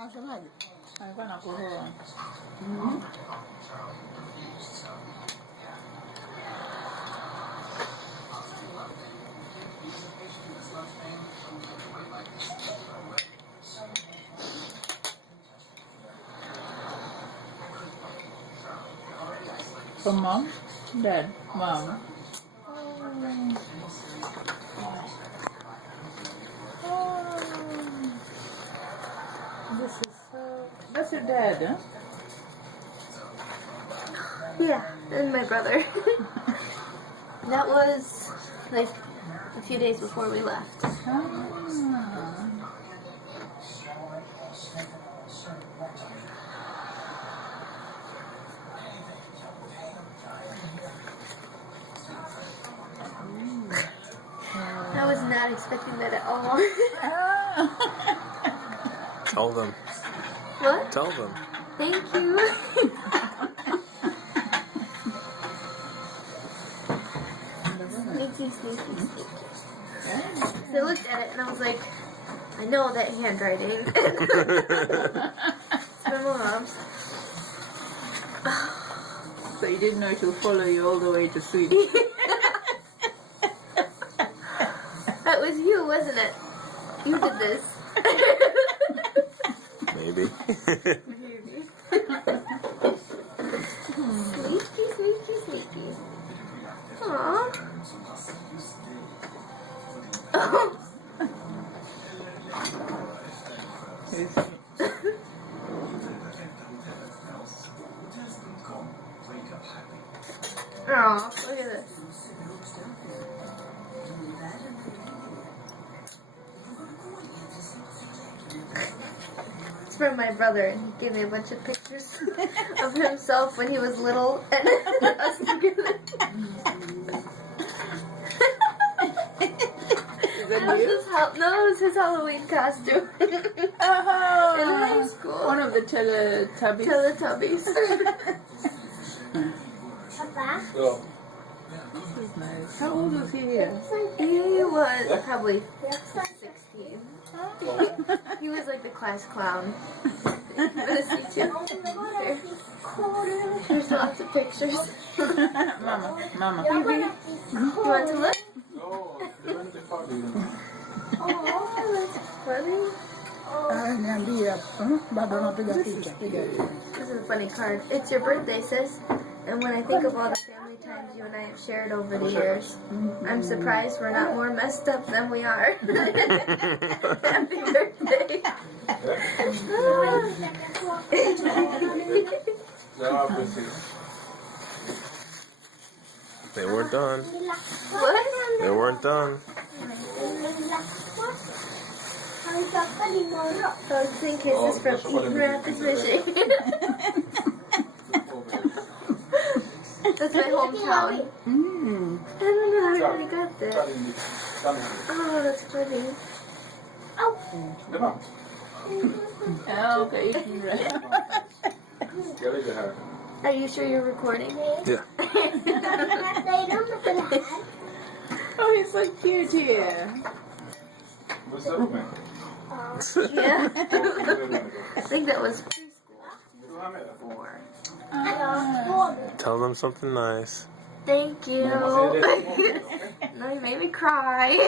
ಚೆನ್ನಾಗಿ From mom? Dad? Mom? This is so... That's your dad, huh? Yeah, and my brother. That was like a few days before we left. I was not expecting that at all. Tell them. What? Tell them. Thank you. Sneaky, sneaky, sneaky. So I looked at it and I was like, I know that handwriting. It's my mom's. So you didn't know she'll follow you all the way to Sweden? That was you, wasn't it? You did this. Maybe. Sneaky, sneaky, sneaky. Aww. Aw, look at this. It's from my brother, and he gave me a bunch of pictures of himself when he was little and us together. That was no, it was his Halloween costume. Oh, In high school. One of the Teletubbies. Teletubbies. This is nice. How old was he here? He was probably 16. He was like the class clown. There's lots of pictures. Mama. You want to look? Funny. This is a funny card. It's your birthday, sis. And when I think of all the family times you and I have shared over the years, I'm surprised we're not more messed up than we are. Happy birthday. They weren't done. What? They weren't done. Hugs and kisses from Eaton Rapids, Michigan. That's my hometown. I don't know how I got that. Oh, that's funny. Okay, you can read. Are you sure you're recording? Yeah. Oh, he's so cute here. Yeah. I think that was preschool. Tell them something nice. Thank you. No, you made me cry.